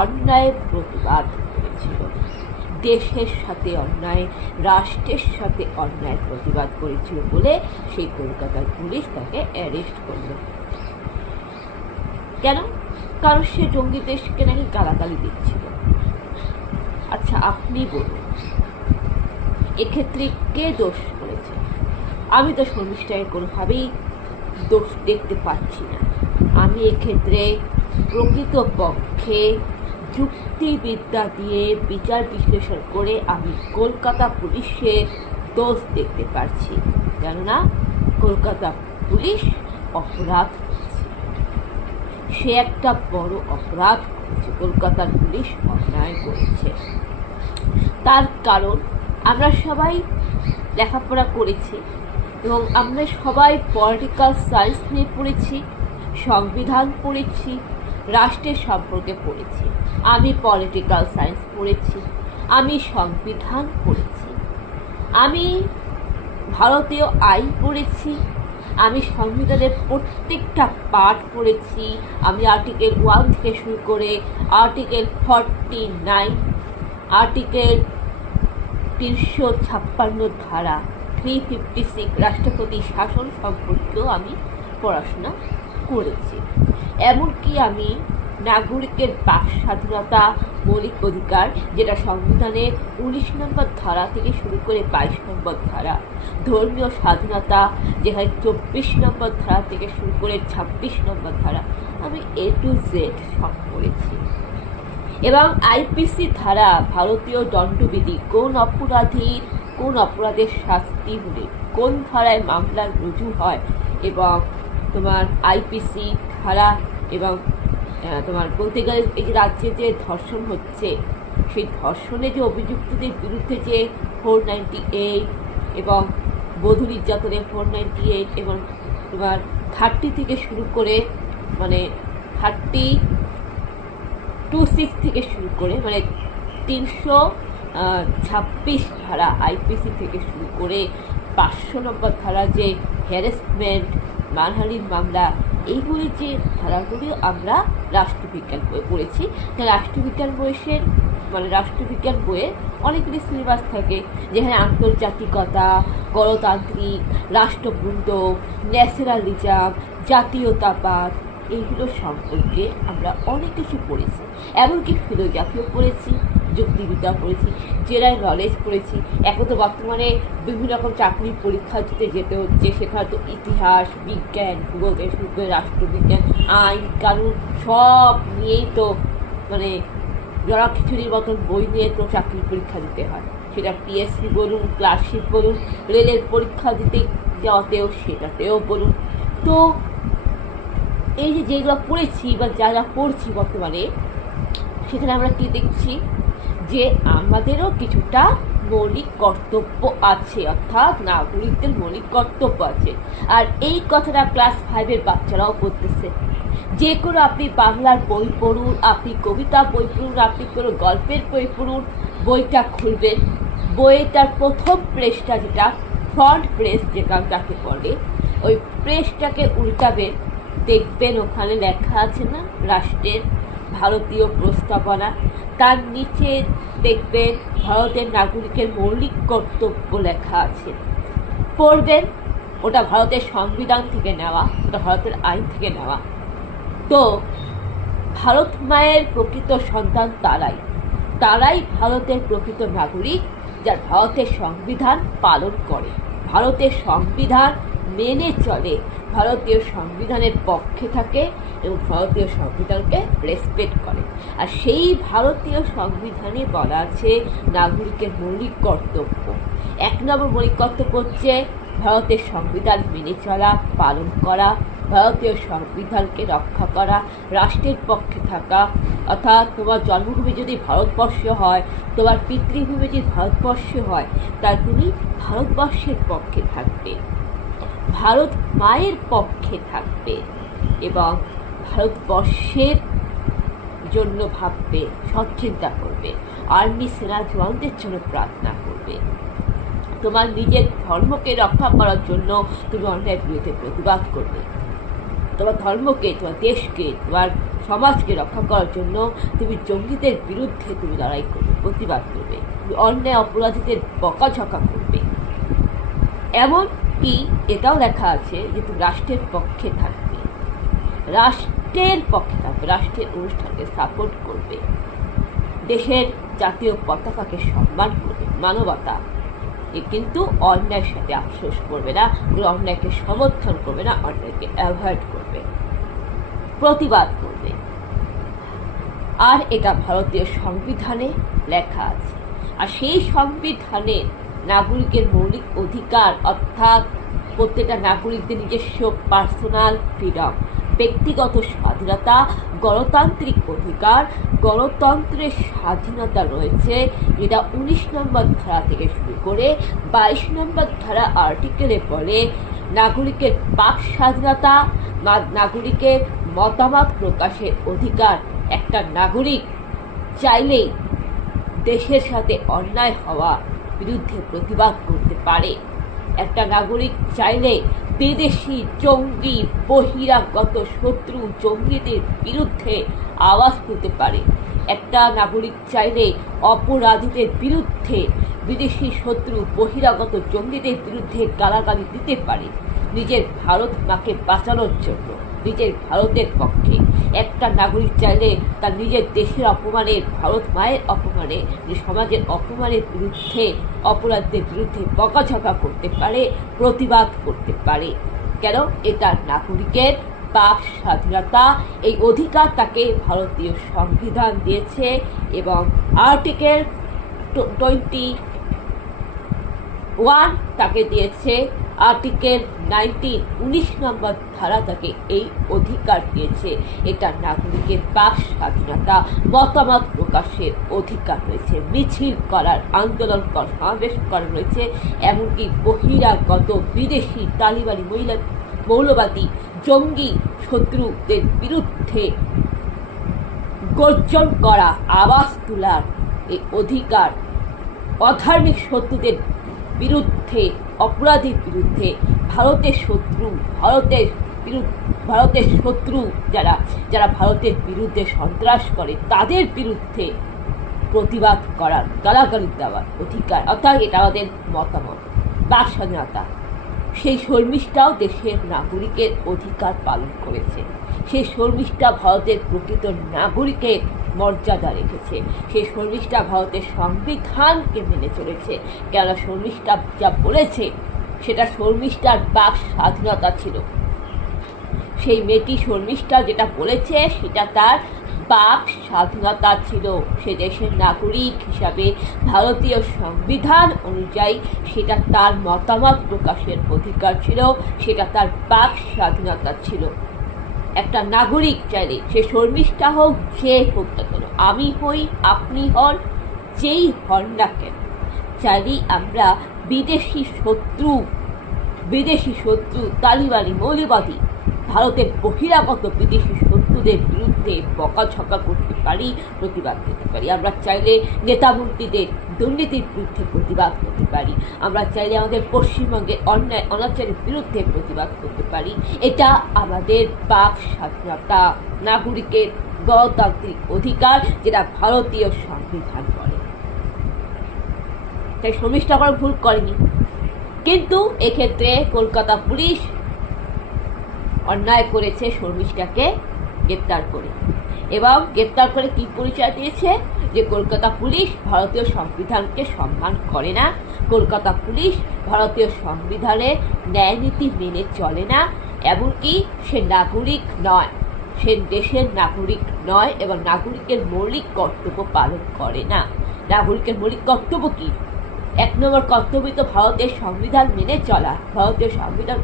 অন্যায়ের প্রতিবাদ করেছিল। দেশের সাথে অন্যায়, রাষ্ট্রের সাথে অন্যায় প্রতিবাদ করেছিল বলে সেই কলকাতার পুলিশ তাকে অ্যারেস্ট করল। কেন? কারণ সে জঙ্গি দেশকে নাকি গালাগালি দিচ্ছিল। আচ্ছা, আপনি বলুন, এক্ষেত্রে কে দোষ করেছে? আমি তো শর্মিষ্ঠাকে কোনোভাবেই দোষ দেখতে পাচ্ছি না। আমি এক্ষেত্রে প্রকৃতপক্ষে যুক্তিবিদ্যা দিয়ে বিচার বিশ্লেষণ করে আমি কলকাতা পুলিশের দোষ দেখতে পারছি। কেননা কলকাতা পুলিশ অপরাধ করেছে, সে একটা বড় অপরাধ করেছে। কলকাতার পুলিশ অন্যায় করেছে। তার কারণ আমরা সবাই লেখাপড়া করেছি এবং আমরা সবাই পলিটিক্যাল সায়েন্স নিয়ে পড়েছি, সংবিধান পড়েছি, রাষ্ট্রের সম্পর্কে পড়েছি। আমি পলিটিক্যাল সায়েন্স পড়েছি, আমি সংবিধান পড়েছি, আমি ভারতীয় আইন পড়েছি, আমি সংবিধানের প্রত্যেকটা পার্ট পড়েছি। আমি আর্টিকেল 1 থেকে শুরু করে আর্টিকেল 49, আর্টিকেল 356 ধারা, 356 রাষ্ট্রপতি শাসন সম্পর্কেও আমি পড়াশোনা করেছি। এমনকি আমি নাগরিকের বাক স্বাধীনতা, মৌলিক অধিকার, যেটা সংবিধানের 19 নম্বর ধারা থেকে শুরু করে 22 নম্বর ধারা, ধর্মীয় স্বাধীনতা যেখানে 24 নম্বর ধারা থেকে শুরু করে 26 নম্বর ধারা, আমি A to Z সব পড়েছি। এবং আইপিসি ধারা, ভারতীয় দণ্ডবিধি, কোন অপরাধের শাস্তি হলে কোন ধারায় মামলা রুজু হয়, এবং তোমার আইপিসি ধারা, এবং তোমার বলতে গেলে এই যে রাজ্যে যে ধর্ষণ হচ্ছে, সেই ধর্ষণে যে অভিযুক্তদের বিরুদ্ধে যে 498 এবং বধূ নির্যাতনে 498 এবং তোমার 30 থেকে শুরু করে মানে 326 থেকে শুরু করে মানে 326 ধারা আইপিসি থেকে শুরু করে 500 নম্বর ধারা যে হ্যারাসমেন্ট, মানহানির মামলা, এইগুলি যে ধারাগুলি আমরা রাষ্ট্রবিজ্ঞান বই পড়েছি। রাষ্ট্রবিজ্ঞান বইয়ে অনেকগুলি সিলেবাস থাকে, যেখানে আন্তর্জাতিকতা, গণতান্ত্রিক, রাষ্ট্রবৃন্দ, ন্যাশনালিজম, জাতীয়তাবাদ, এইগুলো সম্পর্কে আমরা অনেক কিছু পড়েছি। এমনকি ফিলোজফিও পড়েছি, যুক্তিবিদ্যা পড়েছি, জেনারেল নলেজ পড়েছি। এখন তো বর্তমানে বিভিন্ন রকম চাকরির পরীক্ষা দিতে যেতে হচ্ছে, সেখানে তো ইতিহাস, বিজ্ঞান, ভূগোল থেকে শুরু করে রাষ্ট্রবিজ্ঞান, আইন কানুন সব নিয়েই তো মানে জড়া খিচুড়ির মতন বই নিয়ে তো চাকরির পরীক্ষা দিতে হয়। সেটা পিএসসি বলুন, ক্লার্কশিপ বলুন, রেলের পরীক্ষা দিতে যাওয়াতেও সেটাতেও বলুন। তো এই যেগুলো পড়েছি বা যারা পড়ছি বর্তমানে, সেখানে আমরা কি দেখছি যে আমাদেরও কিছুটা মৌলিক কর্তব্য আছে, অর্থাৎ নাগরিকদের মৌলিক কর্তব্য আছে। আর এই কথাটা ক্লাস 5-এর বাচ্চারাও পড়তেছে। যে কোনো আপনি বাংলার বই পড়ুন, আপনি কবিতা বই পড়ুন, আপনি কোনো গল্পের বই পড়ুন, বইটা খুলবেন, বইটার প্রথম পেজটা যেটা ফ্রন্ট পেজ যেটা যাকে বলে, ওই পেজটাকে উল্টাবেন, দেখবেন ওখানে লেখা আছে না রাষ্ট্রের ভারতীয় প্রস্তাবনা, তার নিচে দেখবেন ভারতের নাগরিকের মৌলিক কর্তব্য লেখা আছে। পড়বেন, ওটা ভারতের সংবিধান থেকে নেওয়া, ওটা ভারতের আইন থেকে নেওয়া। তো ভারত মায়ের প্রকৃত সন্তান তারাই ভারতের প্রকৃত নাগরিক, যার ভারতের সংবিধান পালন করে, ভারতের সংবিধান মেনে চলে, ভারতীয় সংবিধানের পক্ষে থাকে এবং ভারতীয় সংবিধানকে রেসপেক্ট করে। আর সেই ভারতীয় সংবিধানে বলা আছে নাগরিকের মৌলিক কর্তব্য। 1 নম্বর মৌলিক কর্তব্য হচ্ছে ভারতের সংবিধান মেনে চলা, পালন করা, ভারতীয় সংবিধানকে রক্ষা করা, রাষ্ট্রের পক্ষে থাকা। অর্থাৎ তোমার জন্মভূমি যদি ভারতবর্ষ হয়, তোমার পিতৃভূমি যদি ভারতবর্ষ হয়, তা তুমি ভারতবর্ষের পক্ষে থাকবে, ভারত মায়ের পক্ষে থাকবে এবং ভারতবর্ষের জন্য ভাববে, সৎচিন্তা করবে, আর্মি সেনা জওয়ানদের জন্য প্রার্থনা করবে। তোমার নিজের ধর্মকে রক্ষা করার জন্য তুমি অন্যায়ের বিরুদ্ধে প্রতিবাদ করবে, তোমার ধর্মকে, তোমার দেশকে, তোমার সমাজকে রক্ষা করার জন্য তুমি জঙ্গিদের বিরুদ্ধে তুমি লড়াই করবে, প্রতিবাদ করবে, অন্যায় অপরাধীদের বকাঝকা করবে। এমন কি এটাও লেখা আছে যে তুমি রাষ্ট্রের পক্ষে থাকবে, রাষ্ট্রের পক্ষে থাকবে, রাষ্ট্রের অনুষ্ঠানকে সাপোর্ট করবে, দেশের জাতীয় পতাকাকে সম্মান করবে, মানবতা কিন্তু অন্যায়ের সাথে আফসোস করবে না, অন্যায়কে সমর্থন করবে না, অন্যায়কে অ্যাভয়েড করবে, প্রতিবাদ করবে। আর এটা ভারতীয় সংবিধানে লেখা আছে। আর সেই সংবিধানে নাগরিকের মৌলিক অধিকার, অর্থাৎ প্রত্যেকটা নাগরিকদের নিজস্ব পার্সোনাল ফ্রিডম, ব্যক্তিগত স্বাধীনতা, গণতান্ত্রিক অধিকার, গণতন্ত্রের স্বাধীনতা রয়েছে, যেটা 19 নম্বর ধারা থেকে শুরু করে 22 নম্বর ধারা আর্টিকেলে বলে নাগরিকের বাক স্বাধীনতা, নাগরিকের মতামত প্রকাশের অধিকার। একটা নাগরিক চাইলেই দেশের সাথে অন্যায় হওয়া বিরুদ্ধে প্রতিবাদ করতে পারে। একটা নাগরিক চাইলে বিদেশি জঙ্গি, বহিরাগত শত্রু জঙ্গিদের বিরুদ্ধে আওয়াজ তুলতে পারে। একটা নাগরিক চাইলে অপরাধীদের বিরুদ্ধে, বিদেশি শত্রু বহিরাগত জঙ্গিদের বিরুদ্ধে গালাগালি দিতে পারে, নিজের ভারত মাকে বাঁচানোর জন্য, নিজের ভারতের পক্ষে। একটা নাগরিক চাইলে তার নিজের দেশের অপমানে, ভারত মায়ের অপমানে, সমাজের অপমানের বিরুদ্ধে, অপরাধীদের বিরুদ্ধে বকাঝকা করতে পারে, প্রতিবাদ করতে পারে। কেন? এটা নাগরিকের বাক স্বাধীনতা, এই অধিকার তাকে ভারতীয় সংবিধান দিয়েছে। এবং আর্টিকেল 21 তাকে দিয়েছে, আর্টিকেল 19 নম্বর ধারা তাকে এই অধিকার দিয়েছে। এটা নাগরিকের বাক স্বাধীনতা, মতামত প্রকাশের অধিকার রয়েছে, মিছিল করার, আন্দোলন করার, সমাবেশ করার রয়েছে, এমনকি বহিরাগত বিদেশি তালিবানি মৌলবাদী জঙ্গি শত্রুদের বিরুদ্ধে গর্জন করা, আওয়াজ তোলার এই অধিকার, অধার্মিক শত্রুদের বিরুদ্ধে, অপরাধীর বিরুদ্ধে, ভারতের শত্রু যারা ভারতের বিরুদ্ধে সন্ত্রাস করে তাদের বিরুদ্ধে প্রতিবাদ করার, গালাগালি দেওয়ার অধিকার। অর্থাৎ এটা আমাদের মতামত, বাক স্বাধীনতা। সেই শর্মিষ্ঠাও দেশের নাগরিকের অধিকার পালন করেছে। সেই শর্মিষ্ঠা ভারতের প্রকৃত নাগরিকের মর্যাদা রেখেছে। সেই শর্মিষ্ঠা ভারতের সংবিধানকে মেনে চলেছে। কেননা শর্মিষ্ঠা যা বলেছে সেটা শর্মিষ্ঠার বাক স্বাধীনতা ছিল। সেই মেয়েটি শর্মিষ্ঠা যেটা বলেছে সেটা তার বাক স্বাধীনতা ছিল। সে দেশের নাগরিক হিসাবে ভারতীয় সংবিধান অনুযায়ী সেটা তার মতামত প্রকাশের অধিকার ছিল, সেটা তার বাক স্বাধীনতা ছিল। একটা নাগরিক চাইলে সে শর্মিষ্ঠা হোক, যে হোক না কেন, আমি হই, আপনি হন, যেই হন না কেন, চাইলেই আমরা বিদেশি শত্রু তালিবানি মৌলবাদী ভারতের বহিরাগত বিদেশি শত্রুদের বিরুদ্ধে বকাঝকা করতে পারি, প্রতিবাদ করতে পারি। আমরা চাইলে নেতা মন্ত্রীদের দুর্নীতির বিরুদ্ধে প্রতিবাদ করতে পারি। আমরা চাইলে আমাদের পশ্চিমবঙ্গের অন্যায় অনাচারের বিরুদ্ধে প্রতিবাদ করতে পারি। এটা আমাদের বাক স্বাধীনতা, নাগরিকের গণতান্ত্রিক অধিকার, যেটা ভারতীয় সংবিধান বলে। তাই শর্মিষ্ঠা কোনো ভুল করেনি। কিন্তু এক্ষেত্রে কলকাতা পুলিশ অন্যায় করেছে শর্মিষ্ঠাকে গ্রেপ্তার করে, এবং গ্রেপ্তার করে কি পরিচয় দিয়েছে যে কলকাতা পুলিশ ভারতীয় সংবিধানকে সম্মান করে না, কলকাতা পুলিশ ভারতীয় সংবিধানের ন্যায় নীতি মেনে চলে না, এমনকি সে নাগরিক নয়, সে দেশের নাগরিক নয়, এবং নাগরিকের মৌলিক কর্তব্য পালন করে না। নাগরিকের মৌলিক কর্তব্য কি? 1 নম্বর কর্তব্য তো ভারতের সংবিধান মেনে চলা, ভারতীয় সংবিধান